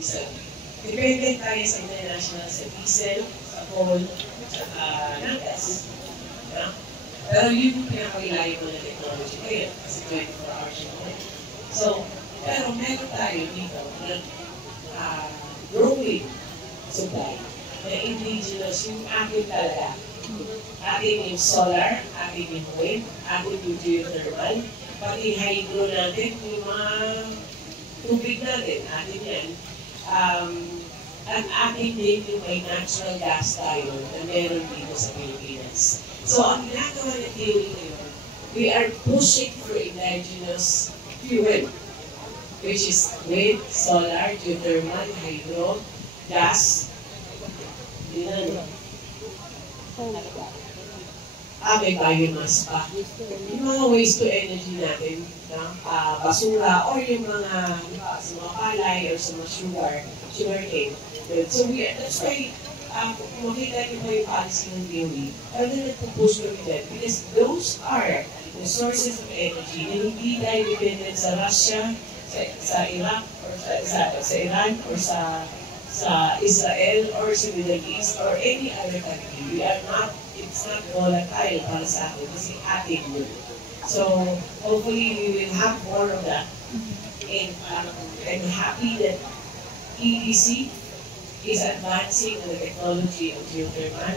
diesel. Dependent tayo sa international sa diesel, sa coal, sa nanggas. Yeah? Pero yun yung pinaka-reliable na technology ngayon kasi 24 hours yung coal. So, pero meron tayo dito na growing supply na indigenous yung akin talaga. Atin yung solar, atin yung wind, atin yung geothermal, pati hydro natin, yung mga tubig natin, atin yan. At atin din yung may natural gas tayo na meron dito sa Pilipinas. So ang ginagawa ng theory ngayon, we are pushing for indigenous fuel, which is wind, solar, geothermal, hydro, gas. Yan. May biomass pa. Yung mga waste to energy natin, basura, or yung mga, sa mga palay, or sa mga sugarcane. So that's why, makita niyo po yung policy ng DOE, ano nagpupush kami din, because those are the sources of energy na hindi tayo dependent sa Russia, sa Iraq, or sa Iran, or sa Israel, or sa Middle East, or any other country. We are not, it's not volatile para sa atin, kasi ating yun. So, hopefully, we will have more of that. And I'm happy that EDC is advancing the technology of geothermal.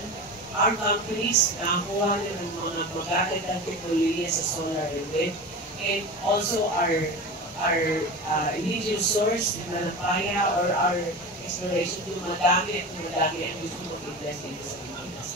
Our companies nakakuha na ng mga magagandang teknolohiya sa solar and wind. And also our indigenous source, yung Malapaya, or our exploration to madami ang gusto mag-invest dito sa Pilipinas.